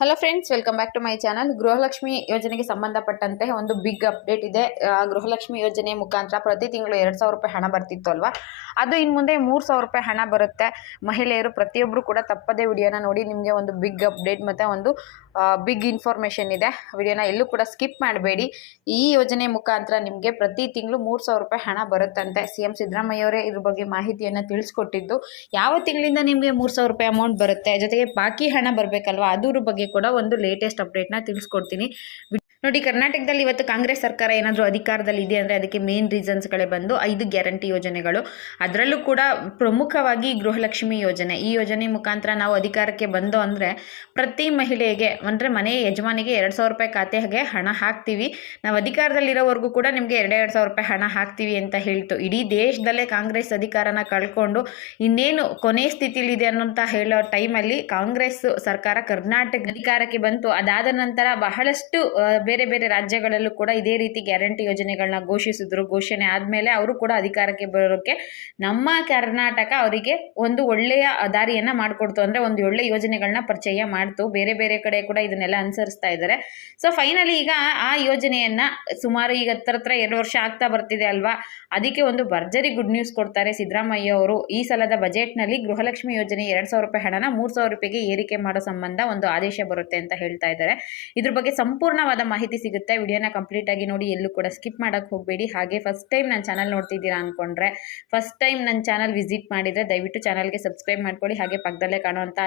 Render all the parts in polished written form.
Hello friends, welcome back to my channel. Gruhalakshmi ಯೋಜನೆಗೆ ಸಂಬಂಧಪಟ್ಟಂತೆ ಒಂದು ಬಿಗ್ ಅಪ್ಡೇಟ್ ಇದೆ. ಗೃಹಲಕ್ಷ್ಮಿ ಯೋಜನೆ ಮುಖಾಂತರ ಪ್ರತಿ ತಿಂಗಳು 2,000 ರೂಪಾಯಿ ಹಣ ಬರ್ತಿತ್ತು ಅಲ್ವಾ, ಅದು ಇನ್ನು ಮುಂದೆ 3,000 ರೂಪಾಯಿ ಹಣ ಬರುತ್ತೆ. ಮಹಿಳೆಯರು ಪ್ರತಿಯೊಬ್ಬರು ಕೂಡ ತಪ್ಪದೇ ವಿಡಿಯೋನ ನೋಡಿ. ನಿಮಗೆ ಒಂದು ಬಿಗ್ ಅಪ್ಡೇಟ್ ಮತ್ತು ಒಂದು ಬಿಗ್ ಇನ್ಫಾರ್ಮೇಷನ್ ಇದೆ. ವಿಡಿಯೋನ ಎಲ್ಲೂ ಕೂಡ ಸ್ಕಿಪ್ ಮಾಡಬೇಡಿ. ಈ ಯೋಜನೆ ಮುಖಾಂತರ ನಿಮಗೆ ಪ್ರತಿ ತಿಂಗಳು 3,000 ರೂಪಾಯಿ ಹಣ ಬರುತ್ತಂತೆ. CM ಸಿದ್ದರಾಮಯ್ಯ ಅವರೇ ಇದ್ರ ಬಗ್ಗೆ ಮಾಹಿತಿಯನ್ನು ತಿಳಿಸ್ಕೊಟ್ಟಿದ್ದು. ಯಾವ ತಿಂಗಳಿಂದ ನಿಮಗೆ 3,000 ರೂಪಾಯಿ ಅಮೌಂಟ್ ಬರುತ್ತೆ, ಜೊತೆಗೆ ಬಾಕಿ ಹಣ ಬರಬೇಕಲ್ವಾ, ಅದ್ರ ಬಗ್ಗೆ ಕೂಡ ಒಂದು ಲೇಟೆಸ್ಟ್ ಅಪ್ಡೇಟ್ನ ತಿಳಿಸ್ಕೊಡ್ತೀನಿ. ನೋಡಿ, ಕರ್ನಾಟಕದಲ್ಲಿ ಇವತ್ತು ಕಾಂಗ್ರೆಸ್ ಸರ್ಕಾರ ಏನಾದರೂ ಅಧಿಕಾರದಲ್ಲಿ ಇದೆ ಅಂದರೆ ಅದಕ್ಕೆ ಮೇನ್ ರೀಸನ್ಸ್ಗಳೇ ಬಂದು 5 ಗ್ಯಾರಂಟಿ ಯೋಜನೆಗಳು. ಅದರಲ್ಲೂ ಕೂಡ ಪ್ರಮುಖವಾಗಿ ಗೃಹಲಕ್ಷ್ಮಿ ಯೋಜನೆ. ಈ ಯೋಜನೆ ಮುಖಾಂತರ ನಾವು ಅಧಿಕಾರಕ್ಕೆ ಬಂದು ಅಂದರೆ ಪ್ರತಿ ಮಹಿಳೆಗೆ ಅಂದರೆ ಮನೆ ಯಜಮಾನಿಗೆ 2,000 ರೂಪಾಯಿ ಖಾತೆಗೆ ಹಣ ಹಾಕ್ತೀವಿ. ನಾವು ಅಧಿಕಾರದಲ್ಲಿರೋವರೆಗೂ ಕೂಡ ನಿಮಗೆ 2,000 ರೂಪಾಯಿ ಹಣ ಹಾಕ್ತೀವಿ ಅಂತ ಹೇಳ್ತು. ಇಡೀ ದೇಶದಲ್ಲೇ ಕಾಂಗ್ರೆಸ್ ಅಧಿಕಾರನ ಕಳ್ಕೊಂಡು ಇನ್ನೇನು ಕೊನೆ ಸ್ಥಿತಿಲಿದೆ ಅನ್ನೋಂಥ ಹೇಳೋ ಟೈಮಲ್ಲಿ ಕಾಂಗ್ರೆಸ್ ಸರ್ಕಾರ ಕರ್ನಾಟಕ ಅಧಿಕಾರಕ್ಕೆ ಬಂತು. ಅದಾದ ನಂತರ ಬಹಳಷ್ಟು ಬೇರೆ ಬೇರೆ ರಾಜ್ಯಗಳಲ್ಲೂ ಕೂಡ ಇದೇ ರೀತಿ ಗ್ಯಾರಂಟಿ ಯೋಜನೆಗಳನ್ನ ಘೋಷಿಸಿದ್ರು. ಘೋಷಣೆ ಆದಮೇಲೆ ಅವರು ಕೂಡ ಅಧಿಕಾರಕ್ಕೆ ಬರೋಕ್ಕೆ ನಮ್ಮ ಕರ್ನಾಟಕ ಅವರಿಗೆ ಒಂದು ಒಳ್ಳೆಯ ದಾರಿಯನ್ನು ಮಾಡಿಕೊಡ್ತು. ಅಂದರೆ ಒಂದು ಒಳ್ಳೆ ಯೋಜನೆಗಳನ್ನ ಪರಿಚಯ ಮಾಡ್ತು. ಬೇರೆ ಬೇರೆ ಕಡೆ ಕೂಡ ಇದನ್ನೆಲ್ಲ ಅನುಸರಿಸ್ತಾ ಇದ್ದಾರೆ. ಸೊ ಫೈನಲಿ ಈಗ ಆ ಯೋಜನೆಯನ್ನು ಸುಮಾರು ಈಗ ಹತ್ರ 2 ವರ್ಷ ಆಗ್ತಾ ಬರ್ತಿದೆ ಅಲ್ವಾ, ಅದಕ್ಕೆ ಒಂದು ಭರ್ಜರಿ ಗುಡ್ ನ್ಯೂಸ್ ಕೊಡ್ತಾರೆ ಸಿದ್ದರಾಮಯ್ಯ ಅವರು. ಈ ಸಲದ ಬಜೆಟ್ನಲ್ಲಿ ಗೃಹಲಕ್ಷ್ಮಿ ಯೋಜನೆ 2,000 ರೂಪಾಯಿ ಹಣನ 3,000 ರೂಪಾಯಿಗೆ ಏರಿಕೆ ಮಾಡೋ ಸಂಬಂಧ ಒಂದು ಆದೇಶ ಬರುತ್ತೆ ಅಂತ ಹೇಳ್ತಾ ಇದ್ದಾರೆ. ಇದ್ರ ಬಗ್ಗೆ ಸಂಪೂರ್ಣವಾದ ಮಾಹಿತಿ ಸಿಗುತ್ತೆ. ವಿಡಿಯೋನ ಕಂಪ್ಲೀಟ್ ಆಗಿ ನೋಡಿ, ಎಲ್ಲೂ ಕೂಡ ಸ್ಕಿಪ್ ಮಾಡಕ್ಕೆ ಹೋಗಬೇಡಿ. ಹಾಗೆ ಫಸ್ಟ್ ಟೈಮ್ ನನ್ನ ಚಾನಲ್ ನೋಡ್ತಿದ್ದೀರಾ ಅಂದ್ಕೊಂಡ್ರೆ, ಫಸ್ಟ್ ಟೈಮ್ ನನ್ನ ಚಾನಲ್ ವಿಸಿಟ್ ಮಾಡಿದರೆ ದಯವಿಟ್ಟು ಚಾನಲ್ಗೆ ಸಬ್ಸ್ಕ್ರೈಬ್ ಮಾಡ್ಕೊಳ್ಳಿ. ಹಾಗೆ ಪಕ್ಕದಲ್ಲೇ ಕಾಣುವಂಥ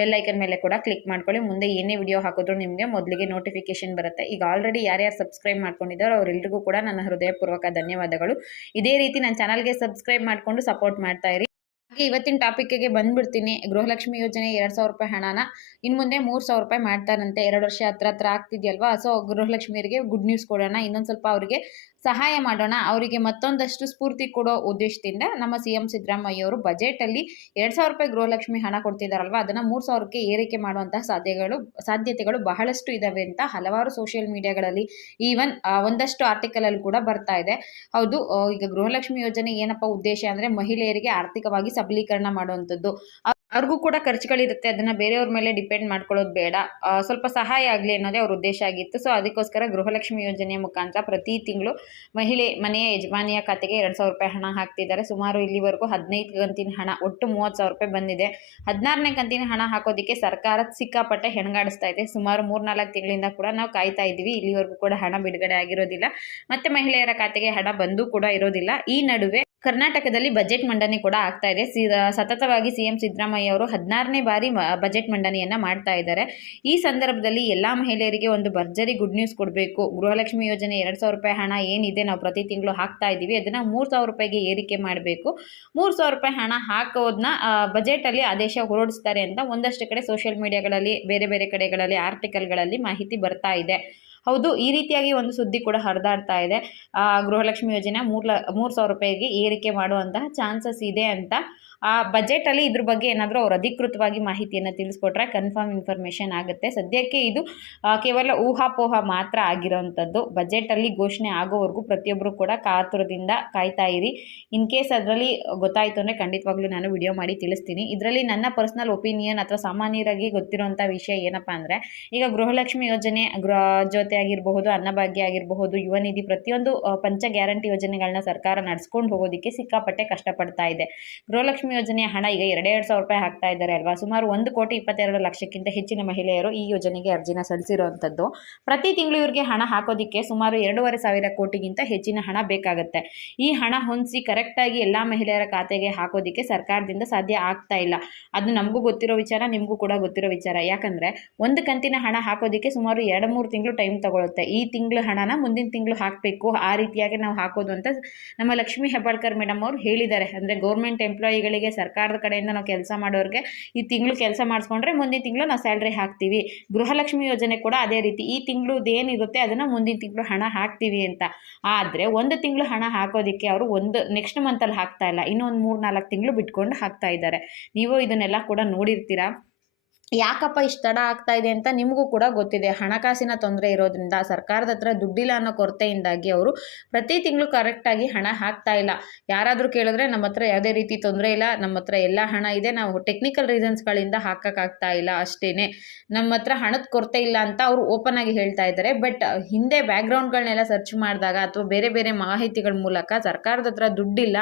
ಬೆಲ್ ಐಕನ್ ಮೇಲೆ ಕೂಡ ಕ್ಲಿಕ್ ಮಾಡ್ಕೊಳ್ಳಿ. ಮುಂದೆ ಏನೇ ವಿಡಿಯೋ ಹಾಕಿದ್ರು ನಿಮಗೆ ಮೊದಲಿಗೆ ನೋಟಿಫಿಕೇಶನ್ ಬರುತ್ತೆ. ಈಗ ಆಲ್ರೆಡಿ ಯಾರ್ಯಾರು ಸಬ್ಸ್ಕ್ರೈಬ್ ಮಾಡ್ಕೊಂಡಿದ್ದಾರೋ ಅವರೆಲ್ಲರಿಗೂ ಕೂಡ ನನ್ನ ಹೃದಯಪೂರ್ವಕ ಧನ್ಯವಾದಗಳು. ಇದೇ ರೀತಿ ನನ್ನ ಚಾನಲ್ಗೆ ಸಬ್ಸ್ಕ್ರೈಬ್ ಮಾಡಿಕೊಂಡು ಸಪೋರ್ಟ್ ಮಾಡ್ತಾ ಇರಿ. ಹಾಗೆ ಇವತ್ತಿನ ಟಾಪಿಕ್ಗೆ ಬಂದ್ಬಿಡ್ತೀನಿ. ಗೃಹಲಕ್ಷ್ಮಿ ಯೋಜನೆ 2,000 ರೂಪಾಯಿ ಹಣನ ಇನ್ನು ಮುಂದೆ 3,000 ರೂಪಾಯಿ ಮಾಡ್ತಾರಂತೆ. 2 ವರ್ಷ ಹತ್ರ ಆಗ್ತಿದೆಯಲ್ವಾ, ಸೊ ಗೃಹಲಕ್ಷ್ಮಿಯರಿಗೆ ಗುಡ್ ನ್ಯೂಸ್ ಕೊಡೋಣ, ಇನ್ನೊಂದು ಸ್ವಲ್ಪ ಅವರಿಗೆ ಸಹಾಯ ಮಾಡೋಣ, ಅವರಿಗೆ ಮತ್ತೊಂದಷ್ಟು ಸ್ಫೂರ್ತಿ ಕೊಡೋ ಉದ್ದೇಶದಿಂದ ನಮ್ಮ CM ಸಿದ್ದರಾಮಯ್ಯ ಅವರು ಬಜೆಟಲ್ಲಿ 2,000 ರೂಪಾಯಿ ಗೃಹಲಕ್ಷ್ಮಿ ಹಣ ಕೊಡ್ತಿದ್ದಾರಲ್ವ, ಅದನ್ನು 3,000ಕ್ಕೆ ಏರಿಕೆ ಮಾಡುವಂತಹ ಸಾಧ್ಯತೆಗಳು ಬಹಳಷ್ಟು ಇದ್ದಾವೆ ಅಂತ ಹಲವಾರು ಸೋಷಿಯಲ್ ಮೀಡಿಯಾಗಳಲ್ಲಿ ಈವನ್ ಒಂದಷ್ಟು ಆರ್ಟಿಕಲಲ್ಲಿ ಕೂಡ ಬರ್ತಾ ಇದೆ. ಹೌದು, ಈಗ ಗೃಹಲಕ್ಷ್ಮಿ ಯೋಜನೆ ಏನಪ್ಪ ಉದ್ದೇಶ ಅಂದರೆ ಮಹಿಳೆಯರಿಗೆ ಆರ್ಥಿಕವಾಗಿ ಸಬಲೀಕರಣ ಮಾಡುವಂಥದ್ದು. ಅವ್ರಿಗೂ ಕೂಡ ಖರ್ಚುಗಳಿರುತ್ತೆ, ಅದನ್ನು ಬೇರೆಯವ್ರ ಮೇಲೆ ಡಿಪೆಂಡ್ ಮಾಡ್ಕೊಳ್ಳೋದು ಬೇಡ, ಸ್ವಲ್ಪ ಸಹಾಯ ಆಗಲಿ ಅನ್ನೋದೇ ಅವ್ರ ಉದ್ದೇಶ ಆಗಿತ್ತು. ಸೊ ಅದಕ್ಕೋಸ್ಕರ ಗೃಹಲಕ್ಷ್ಮಿ ಯೋಜನೆಯ ಮುಖಾಂತರ ಪ್ರತಿ ತಿಂಗಳು ಮನೆಯ ಯಜಮಾನಿಯ ಖಾತೆಗೆ 2,000 ರೂಪಾಯಿ ಹಣ ಹಾಕ್ತಿದ್ದಾರೆ. ಸುಮಾರು ಇಲ್ಲಿವರೆಗೂ 15 ಕಂತಿನ ಹಣ, ಒಟ್ಟು 30,000 ರೂಪಾಯಿ ಬಂದಿದೆ. 16ನೇ ಕಂತಿನ ಹಣ ಹಾಕೋದಕ್ಕೆ ಸರ್ಕಾರ ಸಿಕ್ಕಾಪಟ್ಟೆ ಹೆಣಗಾಡಿಸ್ತಾ ಇದೆ. ಸುಮಾರು 3-4 ತಿಂಗಳಿಂದ ಕೂಡ ನಾವು ಕಾಯ್ತಾ ಇದ್ದೀವಿ. ಇಲ್ಲಿವರೆಗೂ ಕೂಡ ಹಣ ಬಿಡುಗಡೆ ಆಗಿರೋದಿಲ್ಲ, ಮತ್ತೆ ಮಹಿಳೆಯರ ಖಾತೆಗೆ ಹಣ ಬಂದು ಕೂಡ ಇರೋದಿಲ್ಲ. ಈ ನಡುವೆ ಕರ್ನಾಟಕದಲ್ಲಿ ಬಜೆಟ್ ಮಂಡನೆ ಕೂಡ ಆಗ್ತಾ ಇದೆ. ಸತತವಾಗಿ CM ಸಿದ್ದರಾಮಯ್ಯ ಅವರು 16ನೇ ಬಾರಿ ಬಜೆಟ್ ಮಂಡನೆಯನ್ನು ಮಾಡ್ತಾ ಇದ್ದಾರೆ. ಈ ಸಂದರ್ಭದಲ್ಲಿ ಎಲ್ಲ ಮಹಿಳೆಯರಿಗೆ ಒಂದು ಭರ್ಜರಿ ಗುಡ್ ನ್ಯೂಸ್ ಕೊಡಬೇಕು. ಗೃಹಲಕ್ಷ್ಮಿ ಯೋಜನೆ 2,000 ರೂಪಾಯಿ ಹಣ ಏನಿದೆ ನಾವು ಪ್ರತಿ ತಿಂಗಳು ಹಾಕ್ತಾ ಇದ್ದೀವಿ, ಅದನ್ನು 3,000 ರೂಪಾಯಿಗೆ ಏರಿಕೆ ಮಾಡಬೇಕು. 3,000 ರೂಪಾಯಿ ಹಣ ಹಾಕೋದನ್ನ ಬಜೆಟಲ್ಲಿ ಆದೇಶ ಹೊರಡಿಸ್ತಾರೆ ಅಂತ ಒಂದಷ್ಟು ಕಡೆ ಸೋಷಿಯಲ್ ಮೀಡಿಯಾಗಳಲ್ಲಿ, ಬೇರೆ ಬೇರೆ ಕಡೆಗಳಲ್ಲಿ ಆರ್ಟಿಕಲ್ಗಳಲ್ಲಿ ಮಾಹಿತಿ ಬರ್ತಾ ಇದೆ. ಹೌದು, ಈ ರೀತಿಯಾಗಿ ಒಂದು ಸುದ್ದಿ ಕೂಡ ಹರಿದಾಡ್ತಾ ಇದೆ. ಗೃಹಲಕ್ಷ್ಮಿ ಯೋಜನೆ 3,000 ರೂಪಾಯಿಗೆ ಏರಿಕೆ ಮಾಡುವಂತಹ ಚಾನ್ಸಸ್ ಇದೆ ಅಂತ. ಬಜೆಟಲ್ಲಿ ಇದ್ರ ಬಗ್ಗೆ ಏನಾದರೂ ಅವ್ರು ಅಧಿಕೃತವಾಗಿ ಮಾಹಿತಿಯನ್ನು ತಿಳಿಸ್ಕೊಟ್ರೆ ಕನ್ಫರ್ಮ್ ಇನ್ಫಾರ್ಮೇಷನ್ ಆಗುತ್ತೆ. ಸದ್ಯಕ್ಕೆ ಇದು ಕೇವಲ ಊಹಾಪೋಹ ಮಾತ್ರ ಆಗಿರೋವಂಥದ್ದು. ಬಜೆಟಲ್ಲಿ ಘೋಷಣೆ ಆಗೋವರೆಗೂ ಪ್ರತಿಯೊಬ್ಬರು ಕೂಡ ಕಾತುರದಿಂದ ಕಾಯ್ತಾ ಇರಿ. ಇನ್ ಕೇಸ್ ಅದರಲ್ಲಿ ಗೊತ್ತಾಯಿತು ಅಂದರೆ ಖಂಡಿತವಾಗ್ಲೂ ನಾನು ವಿಡಿಯೋ ಮಾಡಿ ತಿಳಿಸ್ತೀನಿ. ಇದರಲ್ಲಿ ನನ್ನ ಪರ್ಸ್ನಲ್ ಒಪಿನಿಯನ್ ಅಥವಾ ಸಾಮಾನ್ಯರಾಗಿ ಗೊತ್ತಿರೋಂಥ ವಿಷಯ ಏನಪ್ಪ ಅಂದರೆ, ಈಗ ಗೃಹಲಕ್ಷ್ಮಿ ಯೋಜನೆ, ಜ್ಯೋತಿ ಆಗಿರಬಹುದು, ಅನ್ನಭಾಗ್ಯ ಆಗಿರಬಹುದು, ಯುವ ನಿಧಿ, ಪ್ರತಿಯೊಂದು ಪಂಚ ಗ್ಯಾರಂಟಿ ಯೋಜನೆಗಳನ್ನ ಸರ್ಕಾರ ನಡೆಸ್ಕೊಂಡು ಹೋಗೋದಕ್ಕೆ ಸಿಕ್ಕಾಪಟ್ಟೆ ಕಷ್ಟಪಡ್ತಾ ಇದೆ. ಗೃಹಲಕ್ಷ್ಮಿ ಯೋಜನೆಯ ಹಣ ಈಗ 2,000 ರೂಪಾಯಿ ಹಾಕ್ತಾ ಇದ್ದಾರೆ ಅಲ್ವಾ. ಸುಮಾರು 1,22,00,000ಕ್ಕಿಂತ ಹೆಚ್ಚಿನ ಮಹಿಳೆಯರು ಈ ಯೋಜನೆಗೆ ಅರ್ಜಿನ ಸಲ್ಲಿಸಿರುವಂಥದ್ದು. ಪ್ರತಿ ತಿಂಗಳು ಇವರಿಗೆ ಹಣ ಹಾಕೋದಕ್ಕೆ ಸುಮಾರು 2,500 ಕೋಟಿಗಿಂತ ಹೆಚ್ಚಿನ ಹಣ ಬೇಕಾಗುತ್ತೆ. ಈ ಹಣ ಹೊಂದಿಸಿ ಕರೆಕ್ಟಾಗಿ ಎಲ್ಲ ಮಹಿಳೆಯರ ಖಾತೆಗೆ ಹಾಕೋದಕ್ಕೆ ಸರ್ಕಾರದಿಂದ ಸಾಧ್ಯ ಆಗ್ತಾ ಇಲ್ಲ. ಅದು ನಮಗೂ ಗೊತ್ತಿರೋ ವಿಚಾರ, ನಿಮಗೂ ಕೂಡ ಗೊತ್ತಿರೋ ವಿಚಾರ. ಯಾಕಂದರೆ ಒಂದು ಕಂತಿನ ಹಣ ಹಾಕೋದಕ್ಕೆ ಸುಮಾರು 2-3 ತಿಂಗಳು ಟೈಮ್ ತಗೊಳುತ್ತೆ. ಈ ತಿಂಗಳು ಹಣನ ಮುಂದಿನ ತಿಂಗಳು ಹಾಕಬೇಕು, ಆ ರೀತಿಯಾಗಿ ನಾವು ಹಾಕೋದು ಅಂತ ನಮ್ಮ ಲಕ್ಷ್ಮೀ ಹೆಬ್ಬಾಳ್ಕರ್ ಮೇಡಮ್ ಅವರು ಹೇಳಿದ್ದಾರೆ. ಅಂದರೆ ಗೌರ್ಮೆಂಟ್ ಎಂಪ್ಲಾಯಿಗಳಿಗೆ, ಸರ್ಕಾರದ ಕಡೆಯಿಂದ ನಾವು ಕೆಲಸ ಮಾಡೋರಿಗೆ ಈ ತಿಂಗಳು ಕೆಲಸ ಮಾಡಿಸ್ಕೊಂಡ್ರೆ ಮುಂದಿನ ತಿಂಗಳು ನಾವು ಸ್ಯಾಲ್ರಿ ಹಾಕ್ತೀವಿ. ಗೃಹಲಕ್ಷ್ಮಿ ಯೋಜನೆ ಕೂಡ ಅದೇ ರೀತಿ, ಈ ತಿಂಗಳು ಏನಿರುತ್ತೆ ಅದನ್ನು ಮುಂದಿನ ತಿಂಗಳು ಹಣ ಹಾಕ್ತೀವಿ ಅಂತ. ಆದರೆ ಒಂದು ತಿಂಗಳು ಹಣ ಹಾಕೋದಕ್ಕೆ ಅವರು ನೆಕ್ಸ್ಟ್ ಮಂತಲ್ಲಿ ಹಾಕ್ತಾ ಇಲ್ಲ, ಇನ್ನೂ ಒಂದು 3-4 ತಿಂಗಳು ಬಿಟ್ಕೊಂಡು ಹಾಕ್ತಾ ಇದ್ದಾರೆ. ನೀವು ಇದನ್ನೆಲ್ಲ ಕೂಡ ನೋಡಿರ್ತೀರಾ. ಯಾಕಪ್ಪ ಇಷ್ಟು ತಡ ಆಗ್ತಾ ಇದೆ ಅಂತ ನಿಮಗೂ ಕೂಡ ಗೊತ್ತಿದೆ. ಹಣಕಾಸಿನ ತೊಂದರೆ ಇರೋದ್ರಿಂದ ಸರ್ಕಾರದ ಹತ್ರ ದುಡ್ಡಿಲ್ಲ ಅನ್ನೋ ಕೊರತೆಯಿಂದಾಗಿ ಅವರು ಪ್ರತಿ ತಿಂಗಳು ಕರೆಕ್ಟಾಗಿ ಹಣ ಹಾಕ್ತಾ ಇಲ್ಲ. ಯಾರಾದರೂ ಕೇಳಿದ್ರೆ ನಮ್ಮ ಹತ್ರ ಯಾವುದೇ ರೀತಿ ತೊಂದರೆ ಇಲ್ಲ, ನಮ್ಮ ಹತ್ರ ಎಲ್ಲ ಹಣ ಇದೆ, ನಾವು ಟೆಕ್ನಿಕಲ್ ರೀಸನ್ಸ್ಗಳಿಂದ ಹಾಕೋಕ್ಕಾಗ್ತಾ ಇಲ್ಲ ಅಷ್ಟೇ, ನಮ್ಮ ಹತ್ರ ಹಣದ ಕೊರತೆ ಇಲ್ಲ ಅಂತ ಅವರು ಓಪನ್ ಆಗಿ ಹೇಳ್ತಾ ಇದ್ದಾರೆ. ಬಟ್ ಹಿಂದೆ ಬ್ಯಾಕ್ಗ್ರೌಂಡ್ಗಳನ್ನೆಲ್ಲ ಸರ್ಚ್ ಮಾಡಿದಾಗ ಅಥವಾ ಬೇರೆ ಬೇರೆ ಮಾಹಿತಿಗಳ ಮೂಲಕ ಸರ್ಕಾರದ ಹತ್ರ ದುಡ್ಡಿಲ್ಲ,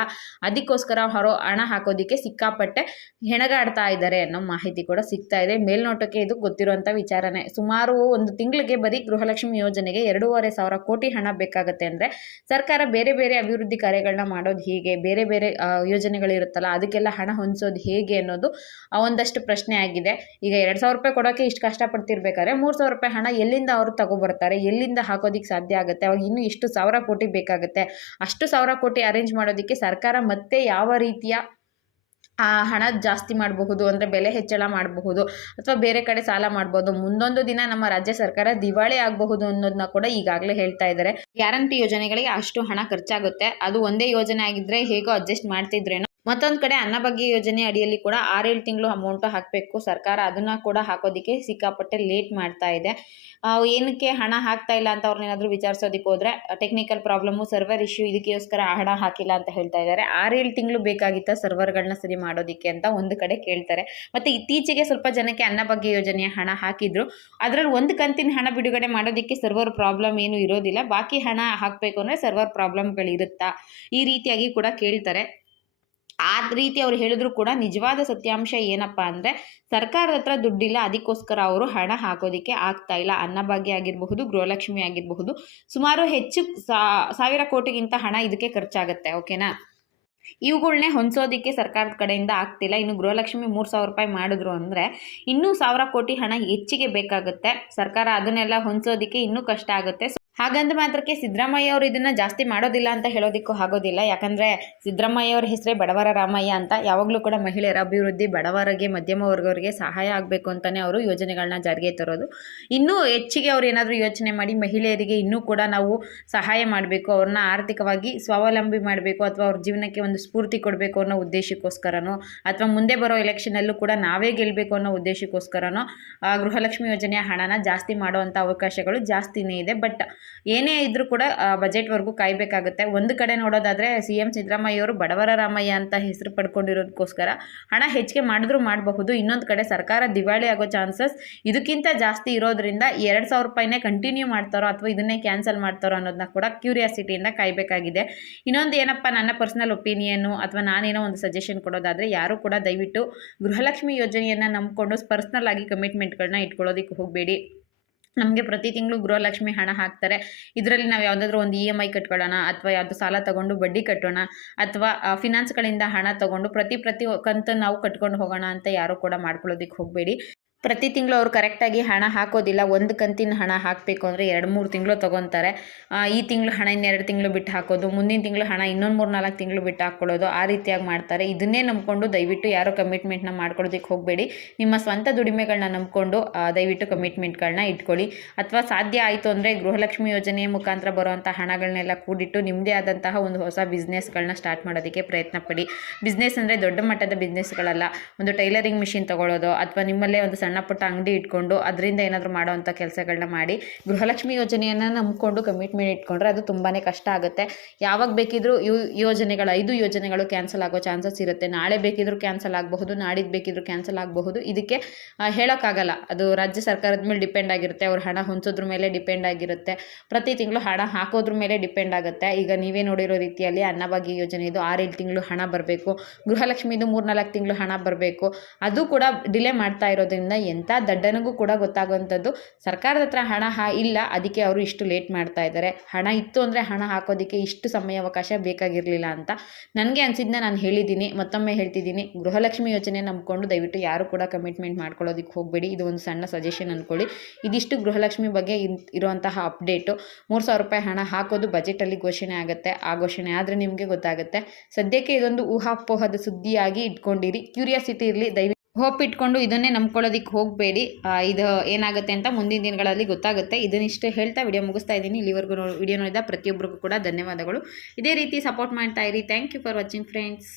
ಅದಕ್ಕೋಸ್ಕರ ಹಣ ಹಾಕೋದಕ್ಕೆ ಸಿಕ್ಕಾಪಟ್ಟೆ ಹೆಣಗಾಡ್ತಾ ಇದ್ದಾರೆ ಅನ್ನೋ ಮಾಹಿತಿ ಕೂಡ ಸಿಗ್ತಾ ಇದೆ. ಮೇಲ್ನೋಟಕ್ಕೆ ಇದು ಗೊತ್ತಿರುವಂಥ ವಿಚಾರನೇ. ಸುಮಾರು ಒಂದು ತಿಂಗಳಿಗೆ ಬರೀ ಗೃಹಲಕ್ಷ್ಮಿ ಯೋಜನೆಗೆ 2,500 ಕೋಟಿ ಹಣ ಬೇಕಾಗುತ್ತೆ ಅಂದರೆ ಸರ್ಕಾರ ಬೇರೆ ಬೇರೆ ಅಭಿವೃದ್ಧಿ ಕಾರ್ಯಗಳನ್ನ ಮಾಡೋದು ಹೇಗೆ, ಬೇರೆ ಬೇರೆ ಯೋಜನೆಗಳಿರುತ್ತಲ್ಲ ಅದಕ್ಕೆಲ್ಲ ಹಣ ಹೊಂದಿಸೋದು ಹೇಗೆ ಅನ್ನೋದು ಒಂದಷ್ಟು ಪ್ರಶ್ನೆ ಆಗಿದೆ. ಈಗ 2,000 ರೂಪಾಯಿ ಕೊಡೋಕ್ಕೆ ಇಷ್ಟು ಕಷ್ಟಪಡ್ತಿರ್ಬೇಕಾದ್ರೆ 3,000 ರೂಪಾಯಿ ಹಣ ಎಲ್ಲಿಂದ ಅವರು ತಗೊಬರ್ತಾರೆ, ಎಲ್ಲಿಂದ ಹಾಕೋದಿಕ್ಕೆ ಸಾಧ್ಯ ಆಗುತ್ತೆ? ಅವಾಗ ಇನ್ನೂ ಇಷ್ಟು 1,000 ಕೋಟಿ ಬೇಕಾಗುತ್ತೆ. ಅಷ್ಟು 1,000 ಕೋಟಿ ಅರೇಂಜ್ ಮಾಡೋದಕ್ಕೆ ಸರ್ಕಾರ ಮತ್ತೆ ಯಾವ ರೀತಿಯ ಹಣ ಜಾಸ್ತಿ ಮಾಡಬಹುದು ಅಂದರೆ ಬೆಲೆ ಹೆಚ್ಚಳ ಮಾಡಬಹುದು ಅಥವಾ ಬೇರೆ ಕಡೆ ಸಾಲ ಮಾಡ್ಬೋದು. ಮುಂದೊಂದು ದಿನ ನಮ್ಮ ರಾಜ್ಯ ಸರ್ಕಾರ ದಿವಾಳಿ ಆಗಬಹುದು ಅನ್ನೋದನ್ನ ಕೂಡ ಈಗಾಗಲೇ ಹೇಳ್ತಾ ಇದ್ದಾರೆ. ಗ್ಯಾರಂಟಿ ಯೋಜನೆಗಳಿಗೆ ಅಷ್ಟು ಹಣ ಖರ್ಚಾಗುತ್ತೆ. ಅದು ಒಂದೇ ಯೋಜನೆ ಆಗಿದ್ರೆ ಹೇಗೋ ಅಡ್ಜಸ್ಟ್ ಮಾಡ್ತಿದ್ರೇನೋ. ಮತ್ತೊಂದು ಕಡೆ ಅನ್ನಭಾಗ್ಯ ಯೋಜನೆ ಅಡಿಯಲ್ಲಿ ಕೂಡ 6-7 ತಿಂಗಳು ಅಮೌಂಟು ಹಾಕಬೇಕು ಸರ್ಕಾರ. ಅದನ್ನು ಕೂಡ ಹಾಕೋದಕ್ಕೆ ಸಿಕ್ಕಾಪಟ್ಟೆ ಲೇಟ್ ಮಾಡ್ತಾ ಇದೆ. ಏನಕ್ಕೆ ಹಣ ಹಾಕ್ತಾ ಇಲ್ಲ ಅಂತ ಅವ್ರನ್ನೇನಾದರೂ ವಿಚಾರಿಸೋದಕ್ಕೆ ಹೋದರೆ ಟೆಕ್ನಿಕಲ್ ಪ್ರಾಬ್ಲಮ್ಮು, ಸರ್ವರ್ ಇಶ್ಯೂ, ಇದಕ್ಕೋಸ್ಕರ ಹಣ ಹಾಕಿಲ್ಲ ಅಂತ ಹೇಳ್ತಾ ಇದ್ದಾರೆ. 6-7 ತಿಂಗಳು ಬೇಕಾಗಿತ್ತ ಸರ್ವರ್ಗಳನ್ನ ಸರಿ ಮಾಡೋದಕ್ಕೆ ಅಂತ ಒಂದು ಕಡೆ ಕೇಳ್ತಾರೆ. ಮತ್ತು ಇತ್ತೀಚೆಗೆ ಸ್ವಲ್ಪ ಜನಕ್ಕೆ ಅನ್ನಭಾಗ್ಯ ಯೋಜನೆಯ ಹಣ ಹಾಕಿದ್ರು. ಅದರಲ್ಲಿ ಒಂದು ಕಂತಿನ ಹಣ ಬಿಡುಗಡೆ ಮಾಡೋದಕ್ಕೆ ಸರ್ವರ್ ಪ್ರಾಬ್ಲಮ್ ಏನು ಇರೋದಿಲ್ಲ, ಬಾಕಿ ಹಣ ಹಾಕಬೇಕು ಅಂದರೆ ಸರ್ವರ್ ಪ್ರಾಬ್ಲಮ್ಗಳಿರುತ್ತಾ, ಈ ರೀತಿಯಾಗಿ ಕೂಡ ಕೇಳ್ತಾರೆ. ಆ ರೀತಿ ಅವ್ರು ಹೇಳಿದ್ರು ಕೂಡ ನಿಜವಾದ ಸತ್ಯಾಂಶ ಏನಪ್ಪ ಅಂದರೆ ಸರ್ಕಾರದ ಹತ್ರ ದುಡ್ಡಿಲ್ಲ, ಅದಕ್ಕೋಸ್ಕರ ಅವರು ಹಣ ಹಾಕೋದಕ್ಕೆ ಆಗ್ತಾ ಇಲ್ಲ. ಅನ್ನಭಾಗ್ಯ ಆಗಿರಬಹುದು, ಗೃಹಲಕ್ಷ್ಮಿ ಆಗಿರಬಹುದು, ಸುಮಾರು ಹೆಚ್ಚು 1,000 ಕೋಟಿಗಿಂತ ಹಣ ಇದಕ್ಕೆ ಖರ್ಚಾಗುತ್ತೆ. ಓಕೆನಾ? ಇವುಗಳನ್ನೇ ಹೊಂದಿಸೋದಕ್ಕೆ ಸರ್ಕಾರದ ಕಡೆಯಿಂದ ಆಗ್ತಿಲ್ಲ. ಇನ್ನು ಗೃಹಲಕ್ಷ್ಮಿ 3,000 ರೂಪಾಯಿ ಮಾಡಿದ್ರು ಅಂದರೆ ಇನ್ನೂ 1,000 ಕೋಟಿ ಹಣ ಹೆಚ್ಚಿಗೆ ಬೇಕಾಗುತ್ತೆ. ಸರ್ಕಾರ ಅದನ್ನೆಲ್ಲ ಹೊಂದಿಸೋದಕ್ಕೆ ಇನ್ನೂ ಕಷ್ಟ ಆಗುತ್ತೆ. ಹಾಗಂದ ಮಾತ್ರಕ್ಕೆ ಸಿದ್ದರಾಮಯ್ಯ ಅವರು ಇದನ್ನು ಜಾಸ್ತಿ ಮಾಡೋದಿಲ್ಲ ಅಂತ ಹೇಳೋದಕ್ಕೂ ಆಗೋದಿಲ್ಲ. ಯಾಕಂದರೆ ಸಿದ್ದರಾಮಯ್ಯ ಅವ್ರ ಹೆಸರೇ ಬಡವರ ರಾಮಯ್ಯ ಅಂತ. ಯಾವಾಗಲೂ ಕೂಡ ಮಹಿಳೆಯರ ಅಭಿವೃದ್ಧಿ, ಬಡವರಿಗೆ, ಮಧ್ಯಮ ವರ್ಗವರಿಗೆ ಸಹಾಯ ಆಗಬೇಕು ಅಂತಲೇ ಅವರು ಯೋಜನೆಗಳನ್ನ ಜಾರಿಗೆ ತರೋದು. ಇನ್ನೂ ಹೆಚ್ಚಿಗೆ ಅವ್ರು ಏನಾದರೂ ಯೋಚನೆ ಮಾಡಿ ಮಹಿಳೆಯರಿಗೆ ಇನ್ನೂ ಕೂಡ ನಾವು ಸಹಾಯ ಮಾಡಬೇಕು, ಅವ್ರನ್ನ ಆರ್ಥಿಕವಾಗಿ ಸ್ವಾವಲಂಬಿ ಮಾಡಬೇಕು ಅಥವಾ ಅವ್ರ ಜೀವನಕ್ಕೆ ಒಂದು ಸ್ಫೂರ್ತಿ ಕೊಡಬೇಕು ಅನ್ನೋ ಉದ್ದೇಶಕ್ಕೋಸ್ಕರನೋ ಅಥವಾ ಮುಂದೆ ಬರೋ ಎಲೆಕ್ಷನಲ್ಲೂ ಕೂಡ ನಾವೇ ಗೆಲ್ಲಬೇಕು ಅನ್ನೋ ಉದ್ದೇಶಕ್ಕೋಸ್ಕರನೋ ಗೃಹಲಕ್ಷ್ಮಿ ಯೋಜನೆಯ ಹಣನ ಜಾಸ್ತಿ ಮಾಡುವಂಥ ಅವಕಾಶಗಳು ಜಾಸ್ತಿನೇ ಇದೆ. ಬಟ್ ಏನೇ ಇದ್ರೂ ಕೂಡ ಬಜೆಟ್ವರೆಗೂ ಕಾಯಬೇಕಾಗುತ್ತೆ. ಒಂದು ಕಡೆ ನೋಡೋದಾದರೆ CM ಸಿದ್ದರಾಮಯ್ಯ ಅವರು ಬಡವರ ರಾಮಯ್ಯ ಅಂತ ಹೆಸರು ಪಡ್ಕೊಂಡಿರೋದಕ್ಕೋಸ್ಕರ ಹಣ ಹೆಚ್ಚಿಗೆ ಮಾಡಿದ್ರೂ ಮಾಡಬಹುದು. ಇನ್ನೊಂದು ಕಡೆ ಸರ್ಕಾರ ದಿವಾಳಿ ಆಗೋ ಚಾನ್ಸಸ್ ಇದಕ್ಕಿಂತ ಜಾಸ್ತಿ ಇರೋದ್ರಿಂದ 2,000 ರೂಪಾಯಿನೇ ಕಂಟಿನ್ಯೂ ಮಾಡ್ತಾರೋ ಅಥವಾ ಇದನ್ನೇ ಕ್ಯಾನ್ಸಲ್ ಮಾಡ್ತಾರೋ ಅನ್ನೋದನ್ನ ಕೂಡ ಕ್ಯೂರಿಯಾಸಿಟಿಯಿಂದ ಕಾಯಬೇಕಾಗಿದೆ. ಇನ್ನೊಂದು ಏನಪ್ಪ, ನನ್ನ ಪರ್ಸನಲ್ ಒಪಿನಿಯನ್ನು ಅಥವಾ ನಾನೇನೋ ಒಂದು ಸಜೆಷನ್ ಕೊಡೋದಾದರೆ ಯಾರೂ ಕೂಡ ದಯವಿಟ್ಟು ಗೃಹಲಕ್ಷ್ಮಿ ಯೋಜನೆಯನ್ನು ನಂಬಿಕೊಂಡು ಪರ್ಸ್ನಲ್ ಆಗಿ ಕಮಿಟ್ಮೆಂಟ್ಗಳನ್ನ ಇಟ್ಕೊಳ್ಳೋದಕ್ಕೆ ಹೋಗಬೇಡಿ. ನಮಗೆ ಪ್ರತಿ ತಿಂಗಳು ಗೃಹಲಕ್ಷ್ಮಿ ಹಣ ಹಾಕ್ತಾರೆ, ಇದರಲ್ಲಿ ನಾವು ಯಾವುದಾದ್ರೂ ಒಂದು EMI ಕಟ್ಕೊಳ್ಳೋಣ ಅಥವಾ ಯಾವುದು ಸಾಲ ತಗೊಂಡು ಬಡ್ಡಿ ಕಟ್ಟೋಣ ಅಥವಾ ಫಿನಾನ್ಸ್ಗಳಿಂದ ಹಣ ತಗೊಂಡು ಪ್ರತಿ ಕಂತು ನಾವು ಕಟ್ಕೊಂಡು ಹೋಗೋಣ ಅಂತ ಯಾರೂ ಕೂಡ ಮಾಡ್ಕೊಳ್ಳೋದಕ್ಕೆ ಹೋಗಬೇಡಿ. ಪ್ರತಿ ತಿಂಗಳು ಅವರು ಕರೆಕ್ಟಾಗಿ ಹಣ ಹಾಕೋದಿಲ್ಲ. ಒಂದು ಕಂತಿನ ಹಣ ಹಾಕಬೇಕು ಅಂದರೆ 2-3 ತಿಂಗಳು ತೊಗೊತಾರೆ. ಈ ತಿಂಗಳು ಹಣ ಇನ್ನೆರಡು ತಿಂಗಳು ಬಿಟ್ಟು ಹಾಕೋದು, ಮುಂದಿನ ತಿಂಗಳು ಹಣ ಇನ್ನೊಂದು 3-4 ತಿಂಗಳು ಬಿಟ್ಟು ಹಾಕ್ಕೊಳ್ಳೋದು, ಆ ರೀತಿಯಾಗಿ ಮಾಡ್ತಾರೆ. ಇದನ್ನೇ ನಂಬಿಕೊಂಡು ದಯವಿಟ್ಟು ಯಾರೋ ಕಮಿಟ್ಮೆಂಟ್ನ ಮಾಡ್ಕೊಳ್ಳೋದಕ್ಕೆ ಹೋಗಬೇಡಿ. ನಿಮ್ಮ ಸ್ವಂತ ದುಡಿಮೆಗಳನ್ನ ನಂಬಿಕೊಂಡು ದಯವಿಟ್ಟು ಕಮಿಟ್ಮೆಂಟ್ಗಳನ್ನ ಇಟ್ಕೊಳ್ಳಿ. ಅಥವಾ ಸಾಧ್ಯ ಆಯಿತು ಅಂದರೆ ಗೃಹಲಕ್ಷ್ಮಿ ಯೋಜನೆಯ ಮುಖಾಂತರ ಬರುವಂಥ ಹಣಗಳನ್ನೆಲ್ಲ ಕೂಡಿಟ್ಟು ನಿಮ್ಮದೇ ಆದಂತಹ ಒಂದು ಹೊಸ ಬಿಸ್ನೆಸ್ಗಳನ್ನ ಸ್ಟಾರ್ಟ್ ಮಾಡೋದಕ್ಕೆ ಪ್ರಯತ್ನ ಪಡಿ. ಬಿಸ್ನೆಸ್ ಅಂದರೆ ದೊಡ್ಡ ಮಟ್ಟದ ಬಿಸ್ನೆಸ್ಗಳಲ್ಲ, ಒಂದು ಟೈಲರಿಂಗ್ ಮಿಷಿನ್ ತೊಗೊಳ್ಳೋದು ಅಥವಾ ನಿಮ್ಮಲ್ಲೇ ಒಂದು ಸಣ್ಣ ಪುಟ್ಟ ಅಂಗಡಿ ಇಟ್ಕೊಂಡು ಅದರಿಂದ ಏನಾದರೂ ಮಾಡೋವಂಥ ಕೆಲಸಗಳನ್ನ ಮಾಡಿ. ಗೃಹಲಕ್ಷ್ಮಿ ಯೋಜನೆಯನ್ನು ನಂಬಿಕೊಂಡು ಕಮಿಟ್ಮೆಂಟ್ ಇಟ್ಕೊಂಡ್ರೆ ಅದು ತುಂಬಾ ಕಷ್ಟ ಆಗುತ್ತೆ. ಯಾವಾಗ ಬೇಕಿದ್ರೂ ಯೋಜನೆಗಳು 5 ಯೋಜನೆಗಳು ಕ್ಯಾನ್ಸಲ್ ಆಗೋ ಚಾನ್ಸಸ್ ಇರುತ್ತೆ. ನಾಳೆ ಬೇಕಿದ್ರೂ ಕ್ಯಾನ್ಸಲ್ ಆಗಬಹುದು, ನಾಡಿದ್ದು ಬೇಕಿದ್ರೂ ಕ್ಯಾನ್ಸಲ್ ಆಗಬಹುದು. ಇದಕ್ಕೆ ಹೇಳೋಕ್ಕಾಗಲ್ಲ, ಅದು ರಾಜ್ಯ ಸರ್ಕಾರದ ಮೇಲೆ ಡಿಪೆಂಡ್ ಆಗಿರುತ್ತೆ, ಅವ್ರ ಹಣ ಹೊಂದೋದ್ರ ಮೇಲೆ ಡಿಪೆಂಡ್ ಆಗಿರುತ್ತೆ, ಪ್ರತಿ ತಿಂಗಳು ಹಣ ಹಾಕೋದ್ರ ಮೇಲೆ ಡಿಪೆಂಡ್ ಆಗುತ್ತೆ. ಈಗ ನೀವೇ ನೋಡಿರೋ ರೀತಿಯಲ್ಲಿ ಅನ್ನಭಾಗ್ಯ ಯೋಜನೆದು 6-7 ತಿಂಗಳು ಹಣ ಬರಬೇಕು, ಗೃಹಲಕ್ಷ್ಮಿದು 3-4 ತಿಂಗಳು ಹಣ ಬರಬೇಕು. ಅದು ಕೂಡ ಡಿಲೇ ಮಾಡ್ತಾ ಇರೋದ್ರಿಂದ ಎಂಥ ದಡ್ಡನಿಗೂ ಕೂಡ ಗೊತ್ತಾಗುವಂಥದ್ದು ಸರ್ಕಾರದ ಹತ್ರ ಹಣ ಇಲ್ಲ, ಅದಕ್ಕೆ ಅವರು ಇಷ್ಟು ಲೇಟ್ ಮಾಡ್ತಾ ಇದ್ದಾರೆ. ಹಣ ಇತ್ತು ಅಂದರೆ ಹಣ ಹಾಕೋದಕ್ಕೆ ಇಷ್ಟು ಸಮಯಾವಕಾಶ ಬೇಕಾಗಿರಲಿಲ್ಲ ಅಂತ ನನಗೆ ಅನಿಸಿದ್ದನ್ನ ನಾನು ಹೇಳಿದ್ದೀನಿ. ಮತ್ತೊಮ್ಮೆ ಹೇಳ್ತಿದ್ದೀನಿ, ಗೃಹಲಕ್ಷ್ಮಿ ಯೋಜನೆ ನಂಬಿಕೊಂಡು ದಯವಿಟ್ಟು ಯಾರು ಕೂಡ ಕಮಿಟ್ಮೆಂಟ್ ಮಾಡ್ಕೊಳ್ಳೋದಕ್ಕೆ ಹೋಗಬೇಡಿ. ಇದು ಒಂದು ಸಣ್ಣ ಸಜೆಷನ್ ಅಂದ್ಕೊಳ್ಳಿ. ಇದಿಷ್ಟು ಗೃಹಲಕ್ಷ್ಮಿ ಬಗ್ಗೆ ಇರುವಂತಹ ಅಪ್ಡೇಟು. 3,000 ರೂಪಾಯಿ ಹಣ ಹಾಕೋದು ಬಜೆಟಲ್ಲಿ ಘೋಷಣೆ ಆಗುತ್ತೆ. ಆ ಘೋಷಣೆ ಆದರೆ ನಿಮಗೆ ಗೊತ್ತಾಗುತ್ತೆ. ಸದ್ಯಕ್ಕೆ ಇದೊಂದು ಊಹಾಪೋಹದ ಸುದ್ದಿಯಾಗಿ ಇಟ್ಕೊಂಡಿರಿ, ಕ್ಯೂರಿಯಾಸಿಟಿ ಇರಲಿ. ದಯವಿಟ್ಟು ಹೋಪ್ ಇಟ್ಕೊಂಡು ಇದನ್ನೇ ನಂಬ್ಕೊಳ್ಳೋದಕ್ಕೆ ಹೋಗಬೇಡಿ. ಇದು ಏನಾಗುತ್ತೆ ಅಂತ ಮುಂದಿನ ದಿನಗಳಲ್ಲಿ ಗೊತ್ತಾಗುತ್ತೆ. ಇದನ್ನಿಷ್ಟು ಹೇಳ್ತಾ ವಿಡಿಯೋ ಮುಗಿಸ್ತಾ ಇದ್ದೀನಿ. ಇಲ್ಲಿವರೆಗೂ ವಿಡಿಯೋ ನೋಡಿದ ಪ್ರತಿಯೊಬ್ಬರಿಗೂ ಕೂಡ ಧನ್ಯವಾದಗಳು. ಇದೇ ರೀತಿ ಸಪೋರ್ಟ್ ಮಾಡ್ತಾ ಇರಿ. Thank you for watching friends.